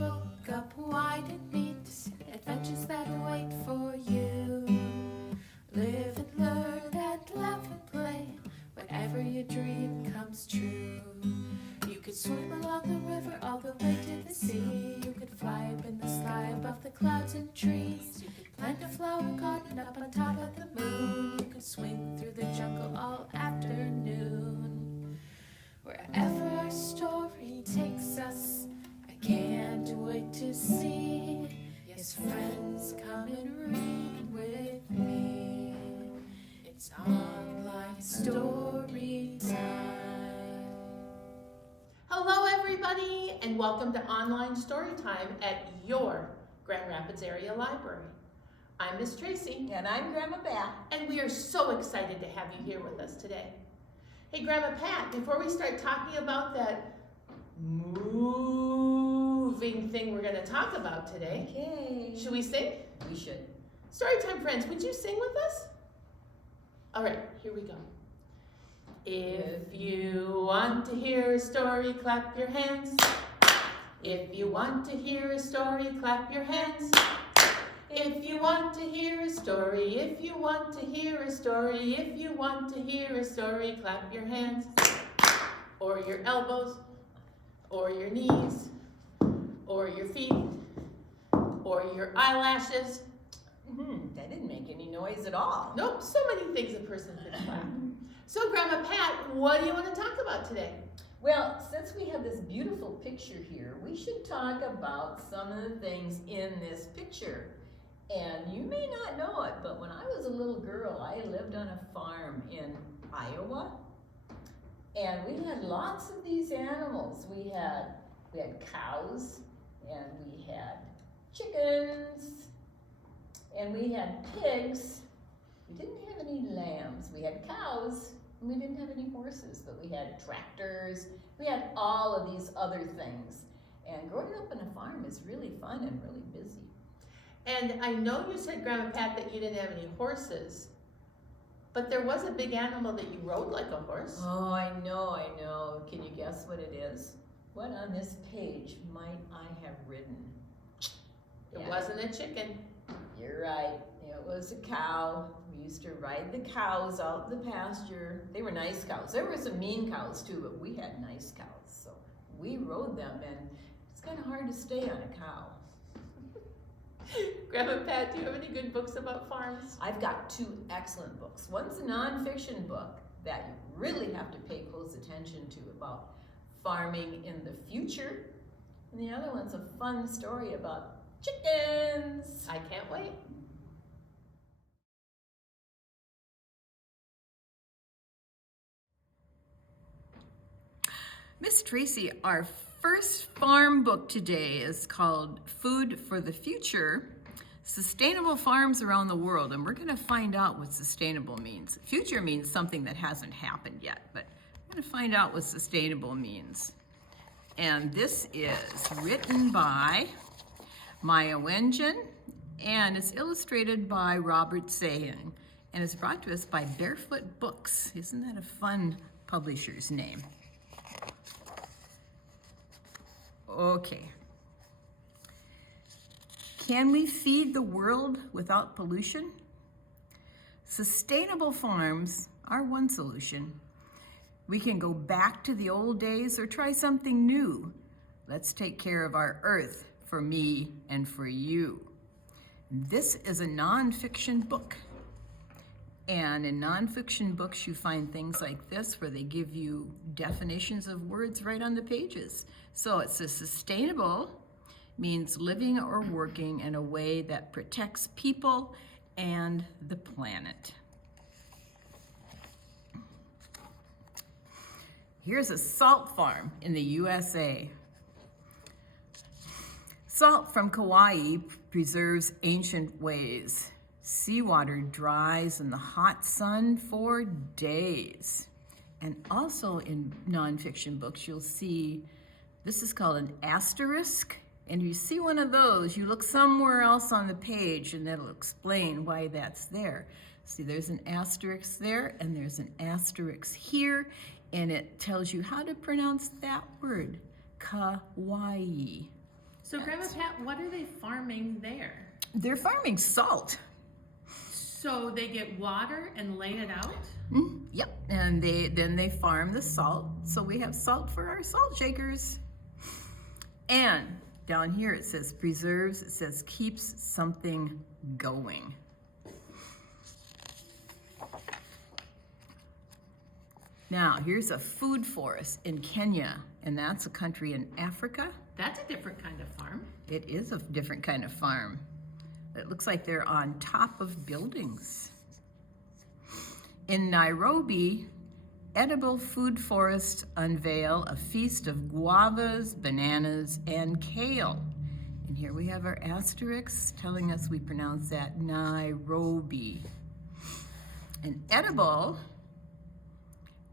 book up wide and meet adventures that await for you. Live and learn and laugh and play whenever your dream comes true. You could swim along the river all the way to the sea. You could fly up in the sky above the clouds and trees. You could plant a flower garden up on top of the moon. You could swing through the jungle all afternoon. Wherever our story takes us, I can't wait to see. Yes, friends, come and read with me. It's Online Storytime. Hello everybody, and welcome to Online Storytime at your Grand Rapids Area Library. I'm Miss Tracy. And I'm Grandma Pat. And we are so excited to have you here with us today. Hey Grandma Pat, before we start talking about that moving thing we're going to talk about today, Okay. should we sing? We should. Storytime friends, would you sing with us? All right, here we go. If you want to hear a story, clap your hands. If you want to hear a story, clap your hands. If you want to hear a story, if you want to hear a story, if you want to hear a story, clap your hands. Or your elbows, or your knees, or your feet, or your eyelashes. That didn't make any noise at all. Nope, so many things a person could clap. So Grandma Pat, what do you want to talk about today? Well, since we have this beautiful picture here, we should talk about some of the things in this picture. And you may not know it, but when I was a little girl, I lived on a farm in Iowa. And we had lots of these animals. We had cows, and we had chickens, and we had pigs. We didn't have any lambs. We had cows, and we didn't have any horses, but we had tractors. We had all of these other things. And growing up on a farm is really fun and really busy. And I know you said, Grandma Pat, that you didn't have any horses, but there was a big animal that you rode like a horse. Oh, I know. Can you guess what it is? What on this page might I have ridden? It wasn't a chicken. You're right. It was a cow. We used to ride the cows out in the pasture. They were nice cows. There were some mean cows too, but we had nice cows. So we rode them, and it's kind of hard to stay on a cow. Grandma Pat, do you have any good books about farms? I've got two excellent books. One's a nonfiction book that you really have to pay close attention to about farming in the future. And the other one's a fun story about chickens. I can't wait. Miss Tracy, our first farm book today is called Food for the Future, Sustainable Farms Around the World, and we're going to find out what sustainable means. Future means something that hasn't happened yet, but we're going to find out what sustainable means. And this is written by Maya Wengen, and it's illustrated by Robert Sahan, and it's brought to us by Barefoot Books. Isn't that a fun publisher's name? Okay. Can we feed the world without pollution? Sustainable farms are one solution. We can go back to the old days or try something new. Let's take care of our earth for me and for you. This is a nonfiction book. And in nonfiction books, you find things like this where they give you definitions of words right on the pages. So it says sustainable means living or working in a way that protects people and the planet. Here's a salt farm in the USA. Salt from Kauai preserves ancient ways. Seawater dries in the hot sun for days. And also in nonfiction books, you'll see, this is called an asterisk. And if you see one of those, you look somewhere else on the page and that'll explain why that's there. See, there's an asterisk there and there's an asterisk here, and it tells you how to pronounce that word, Kauai. So Grandma Pat, what are they farming there? They're farming salt. So they get water and lay it out? Yep, and then they farm the salt, so we have salt for our salt shakers. And down here it says preserves, it says keeps something going. Now, here's a food forest in Kenya, and that's a country in Africa. That's a different kind of farm. It is a different kind of farm. It looks like they're on top of buildings. In Nairobi, edible food forests unveil a feast of guavas, bananas, and kale. And here we have our asterisk telling us we pronounce that Nairobi. And edible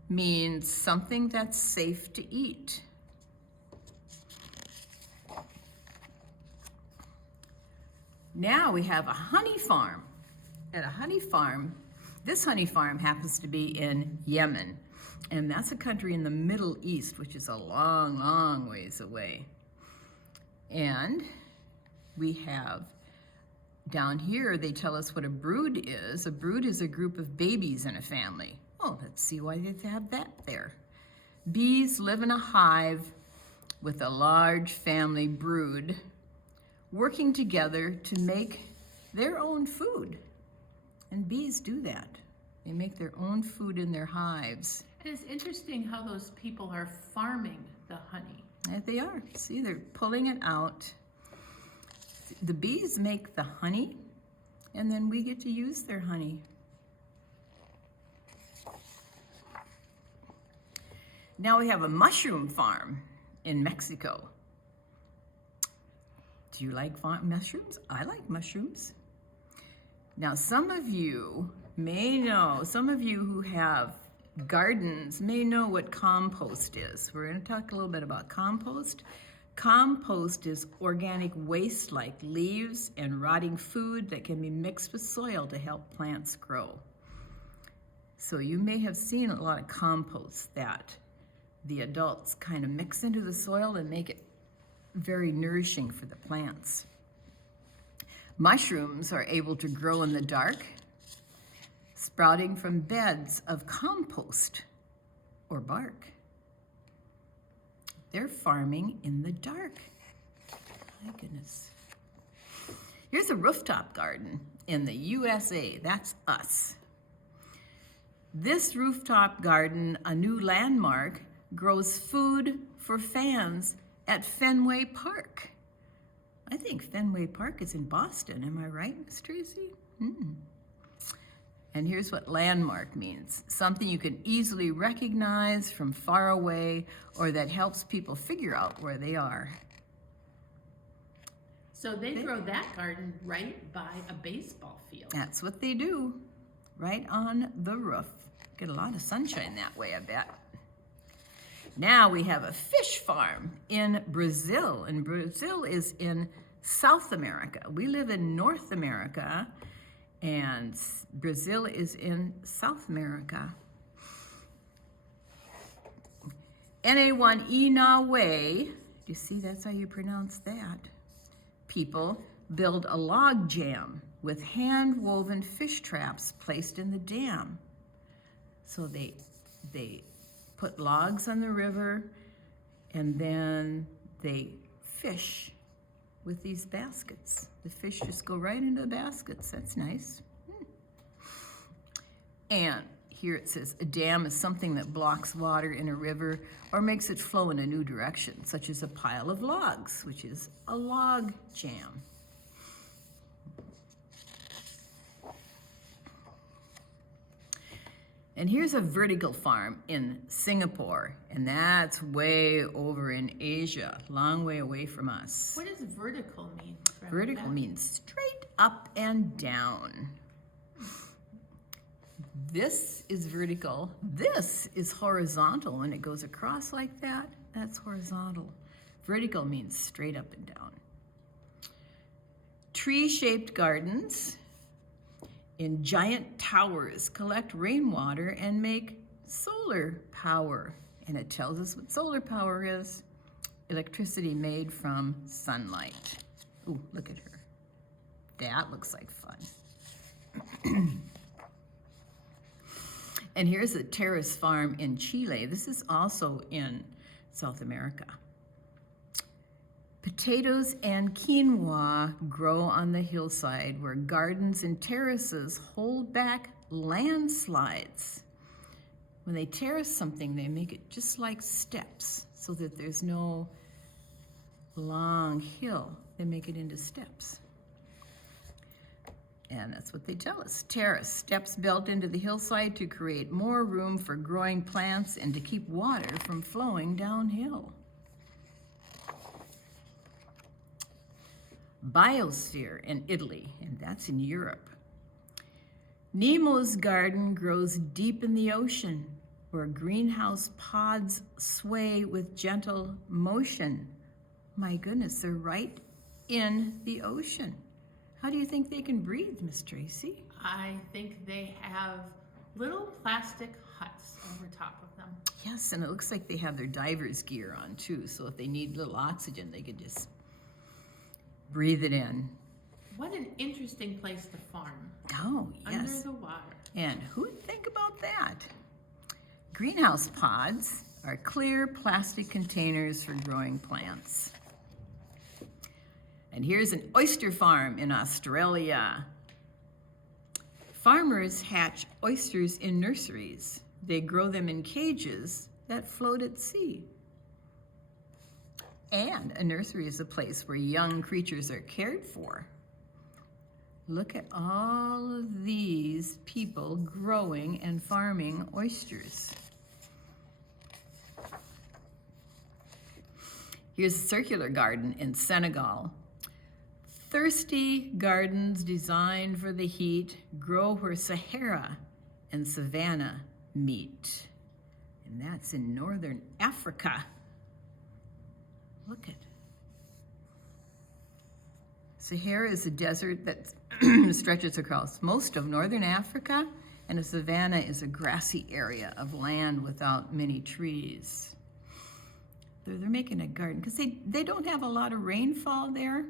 means something that's safe to eat. Now we have a honey farm. At a honey farm, this honey farm happens to be in Yemen, and that's a country in the Middle East, which is a long, long ways away. And we have down here, they tell us what a brood is. A brood is a group of babies in a family. Oh, let's see why they have that there. Bees live in a hive with a large family brood, working together to make their own food. And bees do that. They make their own food in their hives. And it's interesting how those people are farming the honey. There they are. See, they're pulling it out. The bees make the honey, and then we get to use their honey. Now we have a mushroom farm in Mexico. Do you like mushrooms? I like mushrooms. Now some of you may know, some of you who have gardens may know what compost is. We're going to talk a little bit about compost. Compost is organic waste like leaves and rotting food that can be mixed with soil to help plants grow. So you may have seen a lot of compost that the adults kind of mix into the soil and make it very nourishing for the plants. Mushrooms are able to grow in the dark, sprouting from beds of compost or bark. They're farming in the dark. My goodness. Here's a rooftop garden in the USA. That's us. This rooftop garden, a new landmark, grows food for fans at Fenway Park. I think Fenway Park is in Boston. Am I right, Miss Tracy? And here's what landmark means. Something you can easily recognize from far away or that helps people figure out where they are. So they grow that garden right by a baseball field. That's what they do, right on the roof. Get a lot of sunshine that way, I bet. Now we have a fish farm in Brazil, and Brazil is in South America. We live in North America, and Brazil is in South America. Inawe, do you see that's how you pronounce that? People build a log jam with hand-woven fish traps placed in the dam. So they put logs on the river, and then they fish with these baskets. The fish just go right into the baskets. That's nice. And here it says, a dam is something that blocks water in a river or makes it flow in a new direction, such as a pile of logs, which is a log jam. And here's a vertical farm in Singapore, and that's way over in Asia, long way away from us. What does vertical mean? Vertical means straight up and down. This is vertical. This is horizontal. When it goes across like that, that's horizontal. Vertical means straight up and down. Tree-shaped gardens in giant towers collect rainwater and make solar power. And it tells us what solar power is. electricity made from sunlight. Ooh, look at her. That looks like fun. And here's a terrace farm in Chile. This is also in South America. Potatoes and quinoa grow on the hillside where gardens and terraces hold back landslides. When they terrace something, they make it just like steps so that there's no long hill. They make it into steps. And that's what they tell us. Terrace, steps built into the hillside to create more room for growing plants and to keep water from flowing downhill. Biosphere in Italy, and that's in Europe. Nemo's garden grows deep in the ocean, where greenhouse pods sway with gentle motion. My goodness, they're right in the ocean. How do you think they can breathe, Miss Tracy? I think they have little plastic huts over top of them. Yes, and it looks like they have their diver's gear on too, so if they need little oxygen, they could just breathe it in. What an interesting place to farm. Oh, yes. Under the water. And who'd think about that? Greenhouse pods are clear plastic containers for growing plants. And here's an oyster farm in Australia. Farmers hatch oysters in nurseries. They grow them in cages that float at sea. And a nursery is a place where young creatures are cared for. Look at all of these people growing and farming oysters. Here's a circular garden in Senegal. Thirsty gardens designed for the heat grow where Sahara and savanna meet. And that's in northern Africa. Look at. Sahara is a desert that stretches across most of northern Africa, and a savanna is a grassy area of land without many trees. They're making a garden because they don't have a lot of rainfall there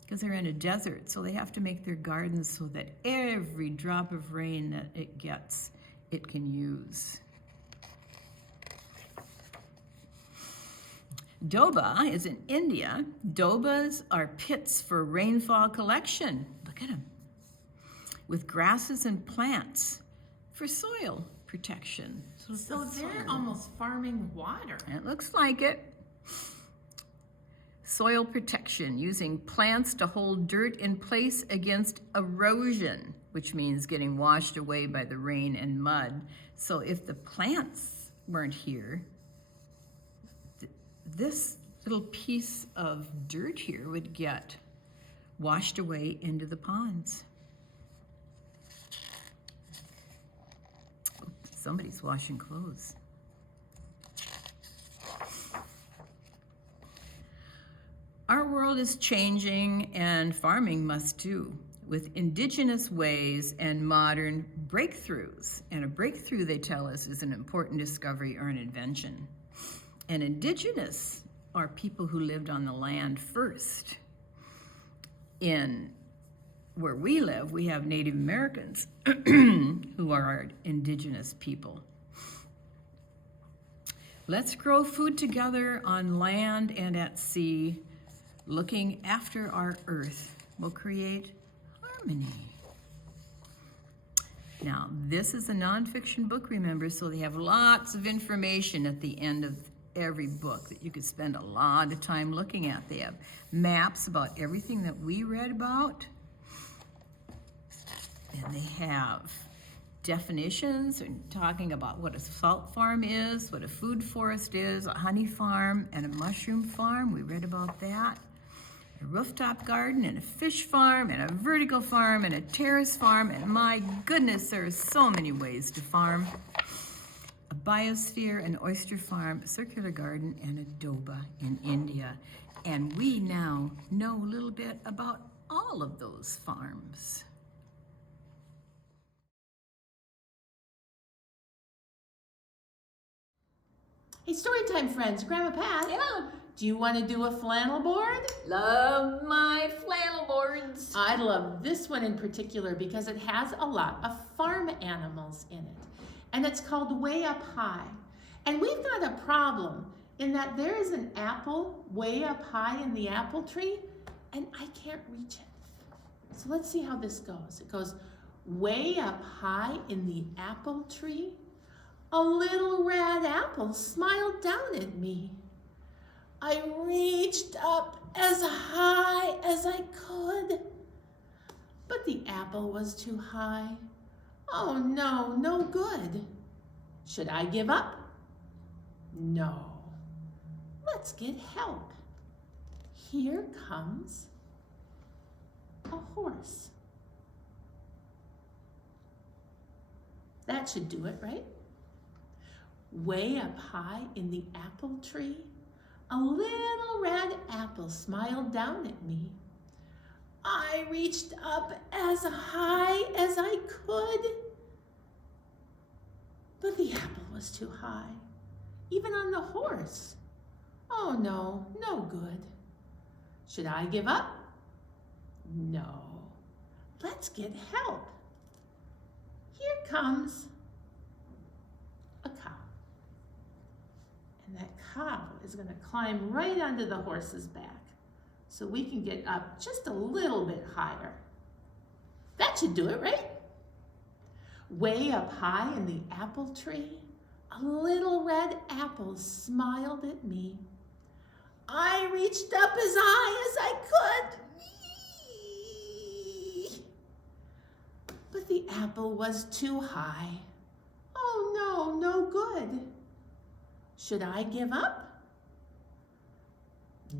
because they're in a desert, so they have to make their gardens so that every drop of rain that it gets, it can use. Doba is in India. Dobas are pits for rainfall collection. Look at them. With grasses and plants for soil protection. So they're almost farming water. It looks like it. Soil protection, using plants to hold dirt in place against erosion, which means getting washed away by the rain and mud. So if the plants weren't here, this little piece of dirt here would get washed away into the ponds. Oops, somebody's washing clothes. Our world is changing, and farming must too, with indigenous ways and modern breakthroughs. And a breakthrough, they tell us, is an important discovery or an invention. And indigenous are people who lived on the land first. In where we live, we have Native Americans who are our indigenous people. Let's grow food together on land and at sea. Looking after our earth will create harmony. Now, this is a nonfiction book, remember, so they have lots of information at the end of every book that you could spend a lot of time looking at. They have maps about everything that we read about. And they have definitions and talking about what a salt farm is, what a food forest is, a honey farm, and a mushroom farm. We read about that. A rooftop garden and a fish farm and a vertical farm and a terrace farm, and my goodness, there are so many ways to farm. A biosphere, an oyster farm, a circular garden, and a doba in India. And we now know a little bit about all of those farms. Hey, story time, friends. Grandma Pat. Yeah. Do you want to do a flannel board? Love my flannel boards. I love this one in particular because it has a lot of farm animals in it. And it's called Way Up High. And we've got a problem in that there is an apple way up high in the apple tree, and I can't reach it. So let's see how this goes. It goes, way up high in the apple tree, a little red apple smiled down at me. I reached up as high as I could, but the apple was too high. Oh no, no good. Should I give up? No. Let's get help. Here comes a horse. That should do it, right? Way up high in the apple tree, a little red apple smiled down at me. I reached up as high as I could, but the apple was too high, even on the horse. Oh no, no good. Should I give up? No. Let's get help. Here comes a cow. And that cow is going to climb right onto the horse's back so we can get up just a little bit higher. That should do it, right? Way up high in the apple tree, a little red apple smiled at me. I reached up as high as I could, but the apple was too high. Oh no, no good. Should I give up?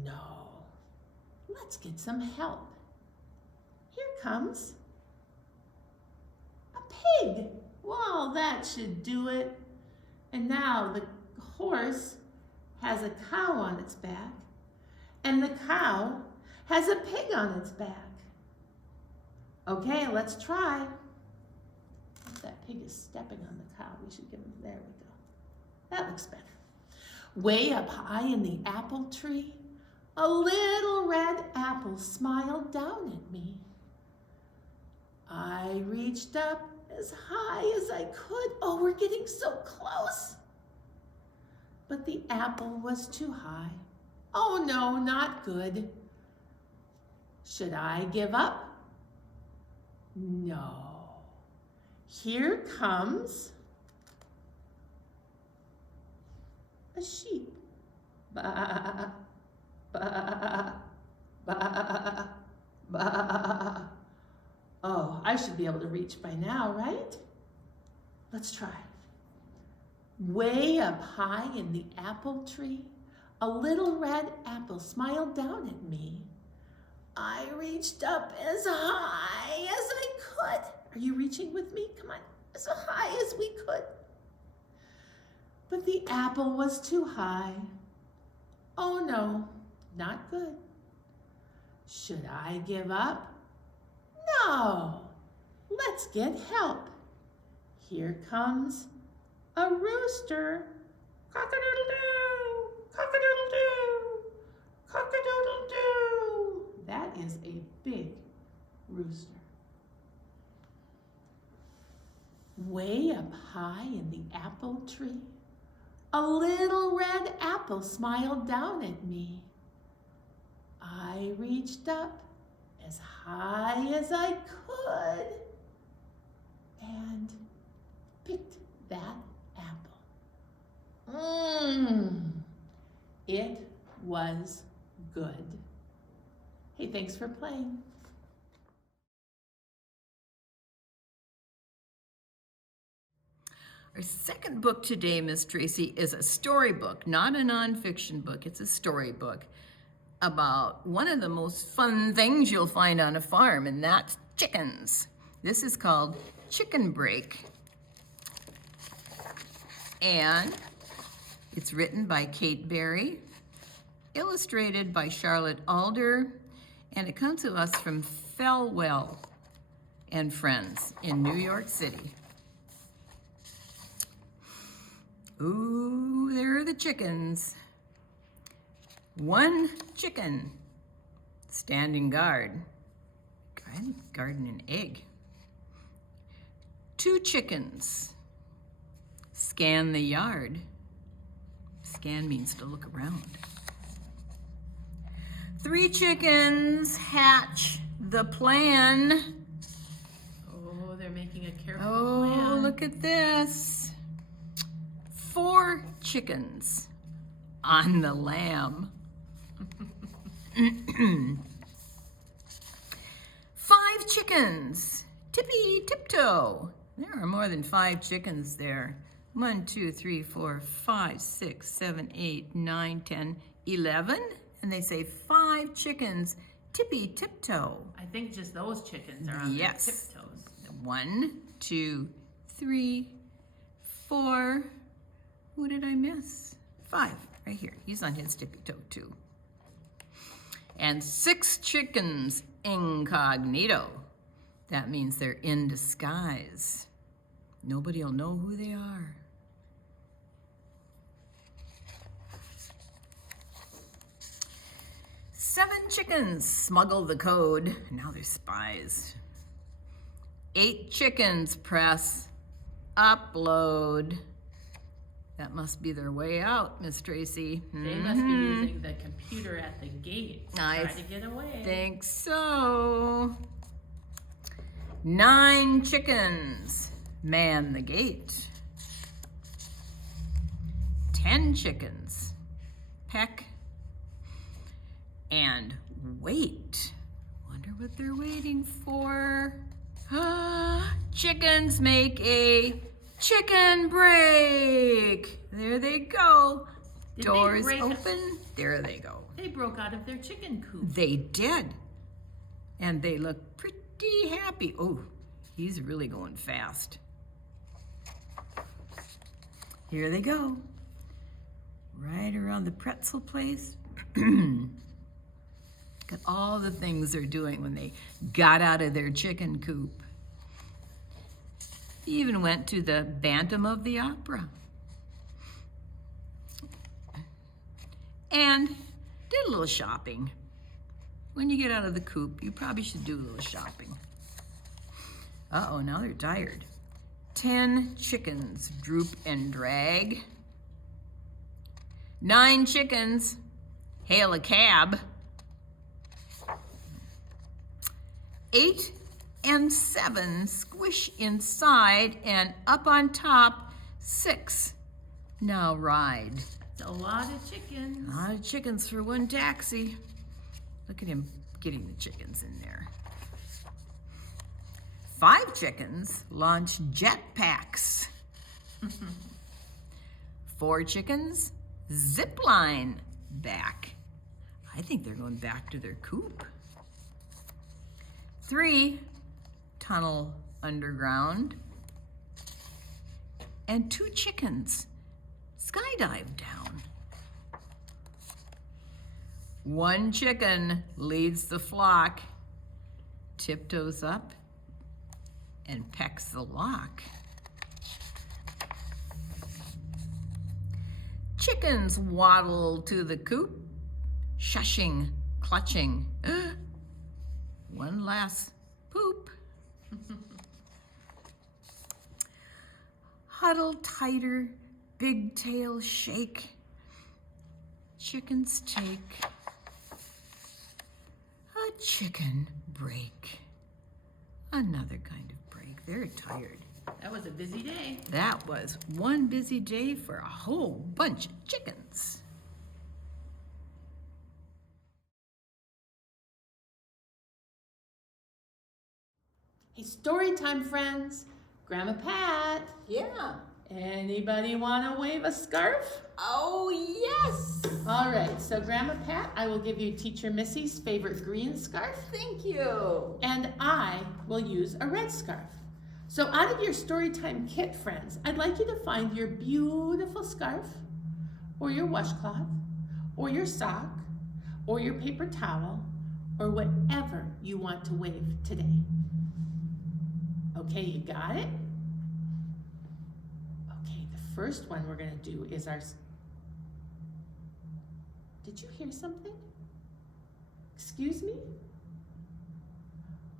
No. Let's get some help. Here comes a pig. Well, that should do it. And now the horse has a cow on its back, and the cow has a pig on its back. Okay, let's try. That pig is stepping on the cow. We should give him, there we go. That looks better. Way up high in the apple tree, a little red apple smiled down at me. I reached up as high as I could. Oh, we're getting so close. But the apple was too high. Oh no, not good. Should I give up? No. Here comes a sheep. Ba, ba, ba, ba. Oh, I should be able to reach by now, right? Let's try. Way up high in the apple tree, a little red apple smiled down at me. I reached up as high as I could. Are you reaching with me? Come on, as high as we could. But the apple was too high. Oh no, not good. Should I give up? No. Let's get help. Here comes a rooster. Cock-a-doodle-doo, cock-a-doodle-doo, cock-a-doodle-doo. That is a big rooster. Way up high in the apple tree, a little red apple smiled down at me. I reached up as high as I could and picked that apple. It was good. Hey, thanks for playing. Our second book today, Miss Tracy, is a storybook, not a nonfiction book. It's a storybook about one of the most fun things you'll find on a farm, and that's chickens. This is called Chicken Break. And it's written by Kate Berry, illustrated by Charlotte Alder, and it comes to us from Fellwell and Friends in New York City. Ooh, there are the chickens. 1 chicken, standing guard, guarding an egg. 2 chickens, scan the yard. Scan means to look around. 3 chickens, hatch the plan. Oh, they're making a careful Oh, plan. look at this. 4 chickens on the lamb. 5 chickens, tippy tiptoe. There are more than 5 chickens there. 1, 2, 3, 4, 5, 6, 7, 8, 9, 10, 11. And they say 5 chickens, tippy tiptoe. I think just those chickens are on Yes. their tiptoes. 1, 2, 3, 4. Who did I miss? 5, right here. He's on his tippy toe too. And 6 chickens incognito. That means they're in disguise. Nobody will know who they are. Seven chickens smuggle the code. Now they're spies. 8 chickens press upload. That must be their way out, Miss Tracy. They must be using the computer at the gate to I try to get away. Think so. 9 chickens man the gate. 10 chickens peck and wait. Wonder what they're waiting for. Chickens make a chicken break. There they go. Did they Doors break- open. There they go. They broke out of their chicken coop. They did. And they look pretty happy. Oh, he's really going fast. Here they go. Right around the pretzel place. Look at all the things they're doing when they got out of their chicken coop. Even went to the Bantam of the Opera. And did a little shopping. When you get out of the coop, you probably should do a little shopping. Uh-oh, now they're tired. 10 chickens droop and drag. 9 chickens hail a cab. 8 and 7 squish inside, and up on top, 6 now ride. It's a lot of chickens. A lot of chickens for one taxi. Look at him getting the chickens in there. 5 chickens launch jetpacks. 4 chickens zip line back. I think they're going back to their coop. 3 tunnel underground. And 2 chickens skydive down. 1 chicken leads the flock, tiptoes up, and pecks the lock. Chickens waddle to the coop, shushing, clutching. One last poop. Huddle tighter, big tail shake. Chickens take a chicken break. Another kind of break. They're tired. That was a busy day. That was one busy day for a whole bunch of chickens. Hey, story time, friends. Grandma Pat, Yeah. anybody want to wave a scarf? Oh, yes. All right, so Grandma Pat, I will give you Teacher Missy's favorite green scarf, Thank you. and I will use a red scarf. So out of your Storytime kit, friends, I'd like you to find your beautiful scarf, or your washcloth, or your sock, or your paper towel, or whatever you want to wave today. Okay, you got it? Okay, the first one we're going to do is our... Did you hear something? Excuse me?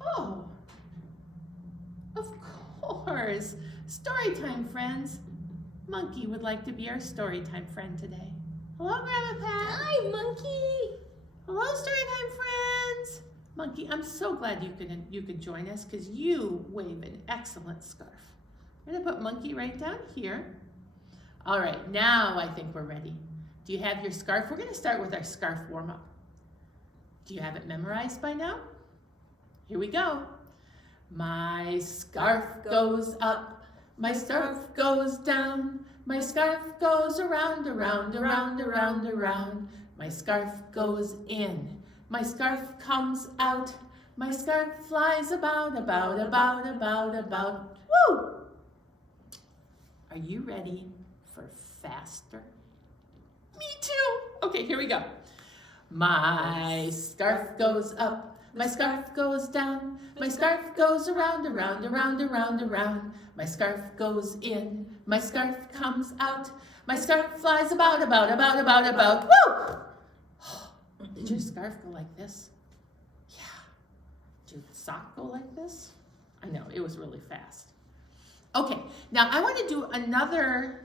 Oh, of course. Storytime friends. Monkey would like to be our storytime friend today. Hello, Grandma Pat. Hi, Monkey. Hello, Storytime friends. Monkey, I'm so glad you could join us because you wave an excellent scarf. I'm gonna put Monkey right down here. All right, now I think we're ready. Do you have your scarf? We're gonna start with our scarf warm-up. Do you have it memorized by now? Here we go. My scarf goes up, my scarf goes down, my scarf goes around, around, around, around, around. My scarf goes in, my scarf comes out, my scarf flies about, about, about, about, about. Woo! Are you ready for faster? Me too. Okay, here we go. My scarf goes up, my scarf goes down, my scarf goes around, around, around, around, around. My scarf goes in, my scarf comes out, my scarf flies about, about, about, about, about. Woo! Did your scarf go like this? Yeah. Did your sock go like this? I know, it was really fast. Okay, now I want to do another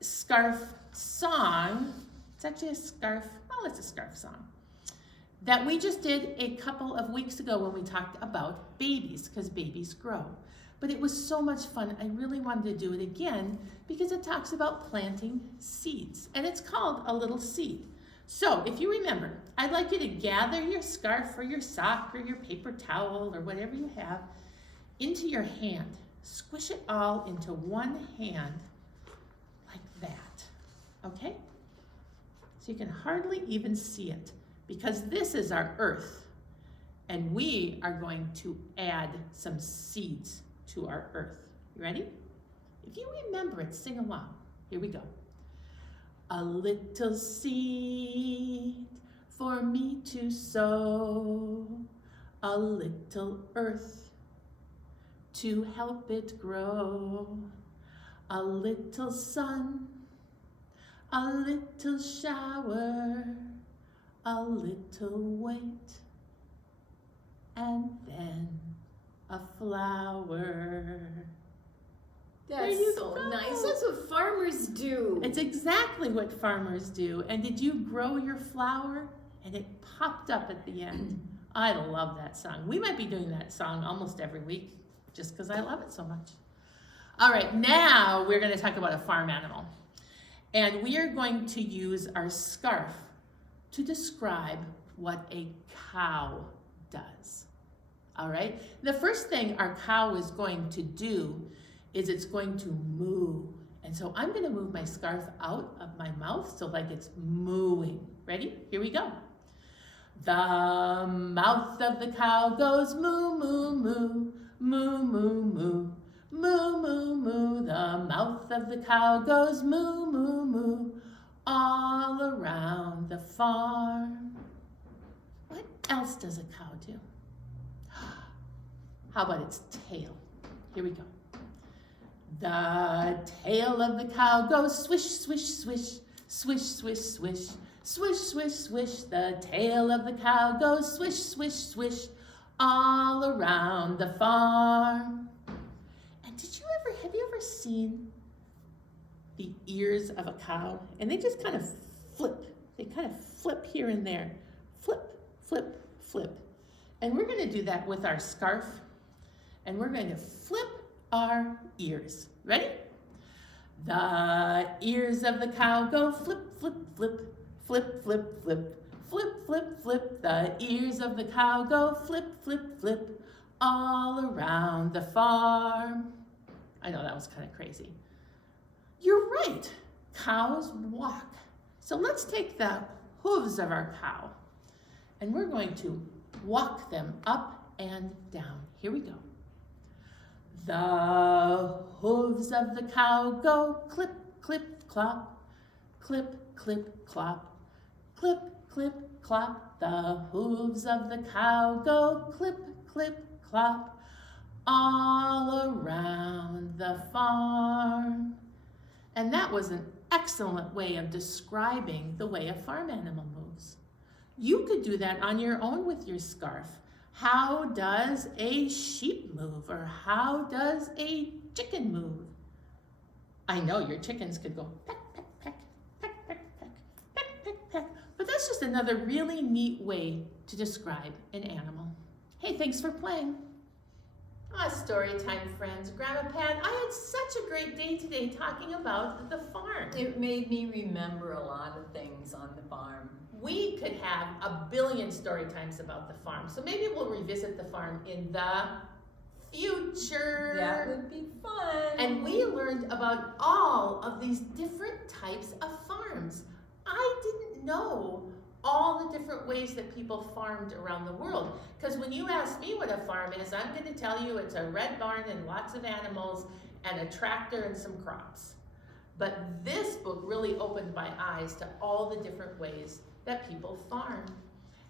scarf song. It's actually a scarf, well, it's a scarf song that we just did a couple of weeks ago when we talked about babies, because babies grow. But it was so much fun. I really wanted to do it again because it talks about planting seeds, and it's called A Little Seed. So if you remember, I'd like you to gather your scarf or your sock or your paper towel or whatever you have into your hand. Squish it all into one hand like that, okay? So you can hardly even see it because this is our earth and we are going to add some seeds to our earth. You ready? If you remember it, sing along. Here we go. A little seed for me to sow, a little earth to help it grow, a little sun, a little shower, a little wait, and then a flower. That's so nice. That's what farmers do. It's exactly what farmers do. And did you grow your flower? And it popped up at the end. I love that song. We might be doing that song almost every week just because I love it so much. All right, now we're going to talk about a farm animal. And we are going to use our scarf to describe what a cow does. All right? The first thing our cow is going to do is it's going to moo. And so I'm going to move my scarf out of my mouth so like it's mooing. Ready? Here we go. The mouth of the cow goes moo, moo, moo, moo, moo, moo, moo, moo, moo. The mouth of the cow goes moo, moo, moo, all around the farm. What else does a cow do? How about its tail? Here we go. The tail of the cow goes swish, swish, swish, swish, swish, swish, swish, swish, swish. The tail of the cow goes swish, swish, swish, all around the farm. And have you ever seen the ears of a cow? And they just kind of flip. They kind of flip here and there. Flip, flip, flip. And we're going to do that with our scarf. And we're going to flip our ears. Ready? The ears of the cow go flip, flip, flip, flip, flip, flip, flip, flip, flip. The ears of the cow go flip, flip, flip, all around the farm. I know that was kind of crazy. You're right. Cows walk. So let's take the hooves of our cow and we're going to walk them up and down. Here we go. The hooves of the cow go clip, clip, clop, clip, clip, clop, clip, clip, clop. The hooves of the cow go clip, clip, clop, all around the farm. And that was an excellent way of describing the way a farm animal moves. You could do that on your own with your scarf. How does a sheep move, or how does a chicken move? I know your chickens could go peck, peck, peck, peck, peck, peck, peck, peck, peck, but that's just another really neat way to describe an animal. Hey, thanks for playing. Story time, friends. Grandma Pat, I had such a great day today talking about the farm. It made me remember a lot of things on the farm. We could have a billion story times about the farm, so maybe we'll revisit the farm in the future. That would be fun. And we learned about all of these different types of farms. I didn't know all the different ways that people farmed around the world. Because when you ask me what a farm is, I'm going to tell you it's a red barn and lots of animals and a tractor and some crops. But this book really opened my eyes to all the different ways that people farm.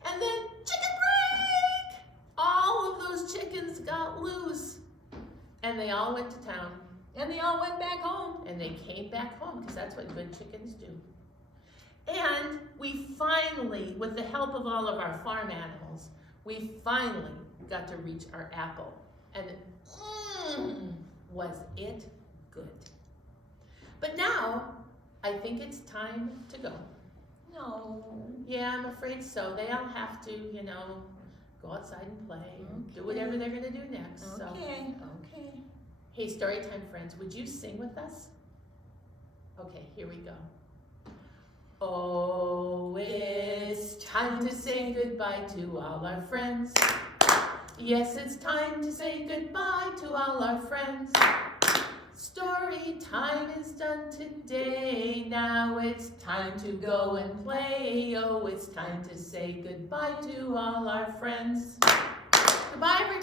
And then chicken break! All of those chickens got loose. And they all went to town. And they all went back home. And they came back home, because that's what good chickens do. And we finally, with the help of all of our farm animals, we finally got to reach our apple. And was it good. But now, I think it's time to go. No. Yeah, I'm afraid so. They all have to, go outside and play, and do whatever they're going to do next. Okay. Hey, Storytime friends, would you sing with us? Okay, here we go. Oh, it's time to say goodbye to all our friends. Yes, it's time to say goodbye to all our friends. Story time is done today. Now it's time to go and play. Oh, it's time to say goodbye to all our friends. Goodbye, everyone.